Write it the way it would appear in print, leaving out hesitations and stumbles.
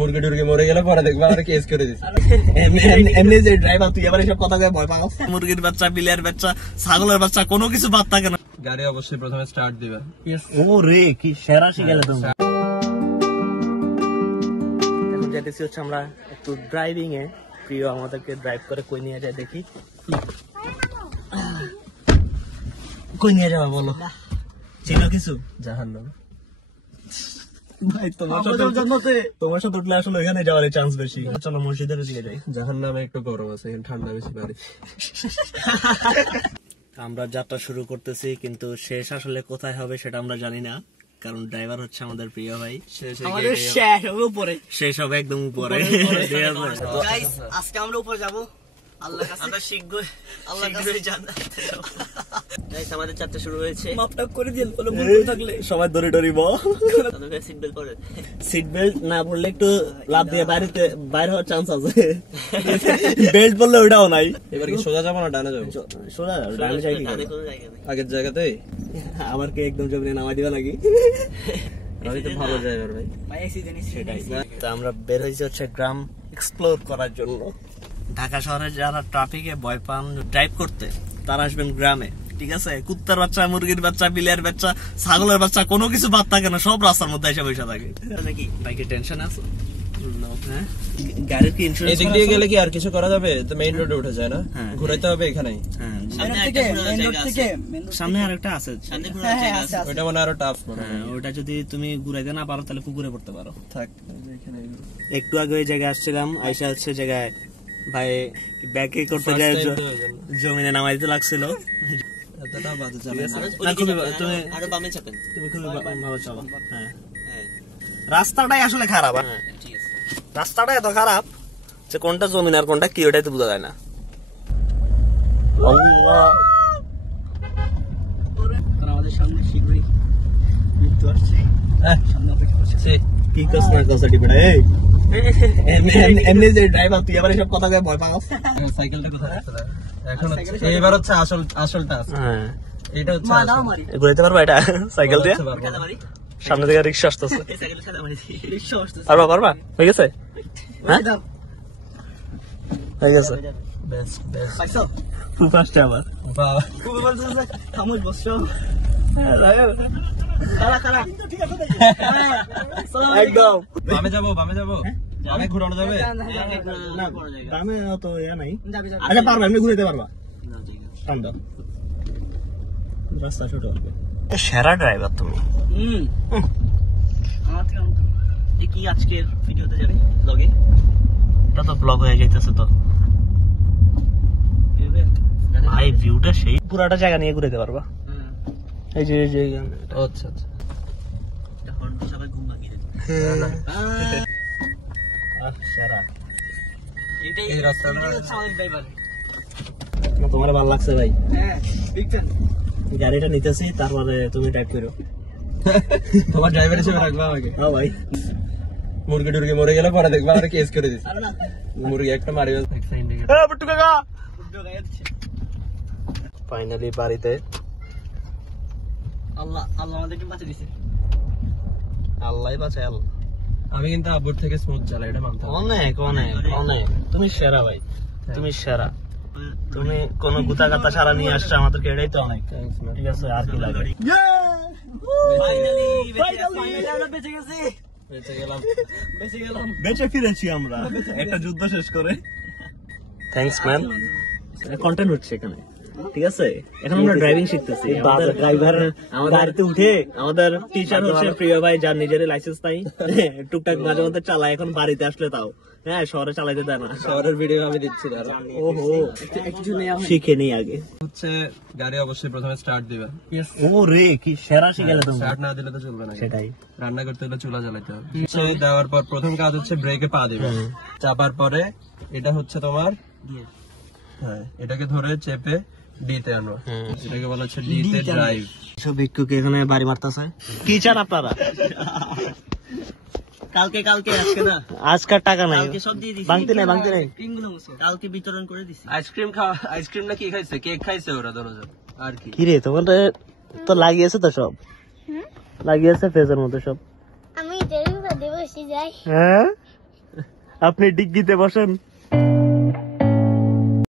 মুরগি টুরগি মরে গেলে পরে দেখবা আর কেস করে দিস। এমনি যে ড্রাইভার তুই আবার এসব কথা ভয় পাও। মুরগির বাচ্চা, বিলের বাচ্চা, ছাগলের বাচ্চা কোনো কিছু বাদ থাকে না। গাড়ি অবশ্যই প্রথমে স্টার্ট দিবে। ও রে কি সেরা শিখেলে তুমি। এখন যেতেছি হচ্ছে আমরা একটু ড্রাইভিং এ। প্রিয় আমাদেরকে ড্রাইভ করে কই নিয়ে যায় দেখি। কই নিয়ে যাবা বলো? ছিল কিছু জাহান্নাম। ভাই তোমার সাথে উঠলে আসলে এখানে যাওয়ার চান্স বেশি। চলো মসজিদের দিকে যাই। জাহান্নামে একটু গরম আছে, ঠান্ডা বেশি বাড়ি। আমরা যাত্রা শুরু করতেছি, কিন্তু শেষ আসলে কোথায় হবে সেটা আমরা জানি না, কারণ ড্রাইভার হচ্ছে আমাদের প্রিয় ভাই। শেষ হবে একদম উপরে। আজকে আমরা উপরে যাবো, আল্লাহ আমরা শিখবো, আল্লাহ আমাদের যাত্রা শুরু হয়েছে। সবাই দড়ি ডরিব। সিট বেল্ট না পড়লে একটু লাভ দিয়ে বাইরে হওয়ার চান্স আছে। বেল্ট পড়লে ওইটাও নাই। এবার কি সোজা যাবো না ডানে যাবো? সোজা ডানে যাই আগের জায়গাতে আবার কে একদম জমিনে নামাই দিবা নাকি? আমি তো ভালো ড্রাইভার ভাই। সেটাই। তো আমরা বের হয়েছি হচ্ছে গ্রাম এক্সপ্লোর করার জন্য। ঢাকা শহরে যারা ট্রাফিকে ভয় পান ড্রাইভ করতে, তারা আসবেন গ্রামে। ঠিক আছে, কুত্তার বাচ্চা, মুরগির বাচ্চা, বিলের বাচ্চা, ছাগলের বাচ্চা কোনো কিছু বাদ থাকে না, সব রাস্তার মধ্যে এসে বসে থাকে। নাকি বাইকে টেনশন আছে? গাড়ির কি ইন্স্যুরেন্স? এদিক দিয়ে গেলে কি আর কিছু করা যাবে? তো মেইন রোডে উঠে যায় না, ঘুরাইতে হবে এখানেই। সামনে আরেকটা আছে, ওইটা মানে আরো টাফ। ওটা যদি তুমি ঘুরাইতে না পারো তাহলে পুকুরে পড়তে পারো। একটু আগে ওই জায়গায় আসছিলাম, আইসা হচ্ছে জায়গায় ভাই ব্যাকে করতে যায় জমিনে নামাই দিতে লাগছিল। রাস্তাটাই আসলে খারাপ, রাস্তাটা এত খারাপ যে কোনটা জমিন আর কোনটা কি ওটাই তো বোঝা যায় না। আমাদের সামনে শীঘ্রই মৃত্যু আসছে। কি কস না কস ডিপেন্ড। এমনি যে ড্রাইভার তুই আবার এসব কথা ভয় পাও। সাইকেলটা কোথায় রাখতে হবে? এখন এবার হচ্ছে আসলটা আছে। হ্যাঁ এটা হচ্ছে ঘুরাইতে পারবা এটা সাইকেল দিয়ে? সামনে থেকে রিক্সা আসতেছে। পারবা পারবা? হয়ে গেছে? হ্যাঁ হয়ে গেছে। খুব আসছে আবার একদম। বামে যাবো, বামে যাবো, বামে ঘুরানো যাবে? বামে তো ইয়া নাই। আচ্ছা পারবা, এমনি ঘুরাইতে পারবা? রাস্তা ছোট। সেরা ড্রাইভার তুমি। কি আজকের ভিডিওতে যাবে ব্লগে? এটা তো ব্লগ হয়ে যাইতেছে তো ভাই। ভিউটা সেই পুরাটা জায়গা নিয়ে ঘুরাইতে পারবা। এই যে আচ্ছা আচ্ছা, সবাই ঘুম ভাঙিয়ে তোমার ভালো লাগছে ভাই? গাড়িটা নিতেছি, তারপরে তুমি ড্রাইভ করো। তোমার ড্রাইভার হিসেবে রাখবা আমাকে? হ্যাঁ ভাই। মুরগি টুরগি মরে গেলে পরে দেখবা আর কেস করে দিস। মুরগি একটা মারি। ফাইনালি বাড়িতে। আল্লাহ আমাদেরকে বাঁচিয়ে দিছে। আল্লাহ বাঁচায়। আমি কিন্তু আব্বুর থেকে স্মুথ চালাই, এটা মানতে হবে। অনেক অনেক অনেক। তুমি সেরা ভাই, তুমি সেরা। তুমি কোন গুতা গাতা সারা নিয়ে আসছো আমাদেরকে, এটাই তো অনেক। ঠিক আছে, আর কি লাগে? বেঁচে ফিরেছি আমরা একটা যুদ্ধ শেষ করে। Thanks man. কন্টেন্ট হচ্ছে এখানে, ঠিক আছে? এখন আমরা ড্রাইভিং শিখতেছি। আমাদের ড্রাইভার আমাদের গাড়িতে উঠে আমাদের টিচার হচ্ছে প্রিয় ভাই, যার নিজের লাইসেন্স নাই, টুকটাক মাঝে মধ্যে চালায়। এখন বাড়িতে আসলে তাও হ্যাঁ, শহরে চালাইতে দেয় না। শহরের ভিডিও আমি দিচ্ছি। ওহো, শিখে নেই আগে। হচ্ছে গাড়ি অবশ্যই প্রথমে স্টার্ট দিবে। ও রে কি সেরা শিখেলে তুমি। স্টার্ট না দিলে তো চলবে না। সেটাই। রান্না করতে হলে চুলা জ্বালাইতে হবে। দেওয়ার পর প্রথম কাজ হচ্ছে ব্রেকে পা দিবে। চাপার পরে এটা হচ্ছে তোমার, হ্যাঁ, এটাকে ধরে চেপে ডিতে আনবো। এটাকে বলা হচ্ছে ডিতে ড্রাইভ। সব ভিক্ষুক এখানে বাড়ি মারতেছে। কি চান আপনারা? কালকে আজকে না, আজকার টাকা নাই, ভাঙতে নাই কালকে বিতরণ করে দিছি। আইসক্রিম না কি খাইছে? কেক খাইছে ওরা দরজা। আর কি কি রে তোমাদের তো লাগিয়েছে তো সব, লাগিয়েছে ফেজের মধ্যে সব। আমি দেরি করে বসে যাই। হ্যাঁ আপনি ডিগ্গিতে বসেন।